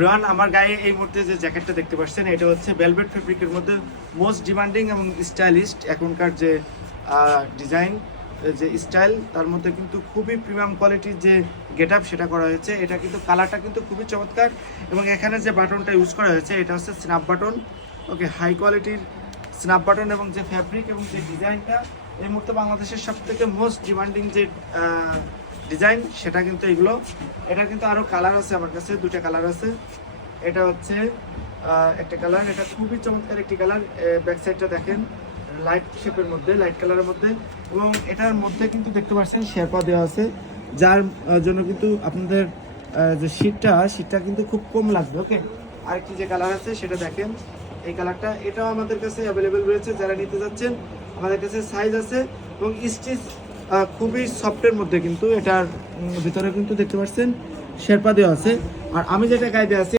রোহান, আমার গায়ে এই মুহূর্তে যে জ্যাকেটটা দেখতে পাচ্ছেন এটা হচ্ছে ভেলভেট ফেব্রিকের মধ্যে মোস্ট ডিমান্ডিং এবং স্টাইলিস্ট এখনকার যে ডিজাইন, যে স্টাইল, তার মধ্যে কিন্তু খুবই প্রিমিয়াম কোয়ালিটির যে গেট আপ সেটা করা হয়েছে। এটা কিন্তু কালারটা কিন্তু খুবই চমৎকার এবং এখানে যে বাটনটা ইউজ করা হয়েছে এটা হচ্ছে স্ন্যাপ বাটন। ওকে, হাই কোয়ালিটির স্ন্যাপ বাটন এবং যে ফ্যাব্রিক এবং যে ডিজাইনটা এই মুহূর্তে বাংলাদেশের সব থেকে মোস্ট ডিমান্ডিং যে ডিজাইন সেটা কিন্তু এগুলো। এটা কিন্তু আরও কালার আছে আমার কাছে, দুটা কালার আছে। এটা হচ্ছে একটা কালার, এটা খুবই চমৎকার একটি কালার। ব্যাক সাইডটা দেখেন লাইট শেপের মধ্যে, লাইট কালারের মধ্যে, এবং এটার মধ্যে কিন্তু দেখতে পাচ্ছেন শেরপা দেওয়া আছে, যার জন্য কিন্তু আপনাদের যে শীতটা কিন্তু খুব কম লাগবে। ওকে, আরেকটি যে কালার আছে সেটা দেখেন, এই কালারটা, এটাও আমাদের কাছে অ্যাভেলেবেল রয়েছে। যারা নিতে যাচ্ছেন আমাদের কাছে সাইজ আছে এবং স্টিচ খুবই সফটের মধ্যে, কিন্তু এটার ভিতরে কিন্তু দেখতে পাচ্ছেন শেরপা দেওয়া আছে। আর আমি যেটা গায়ে দেওয়া আছে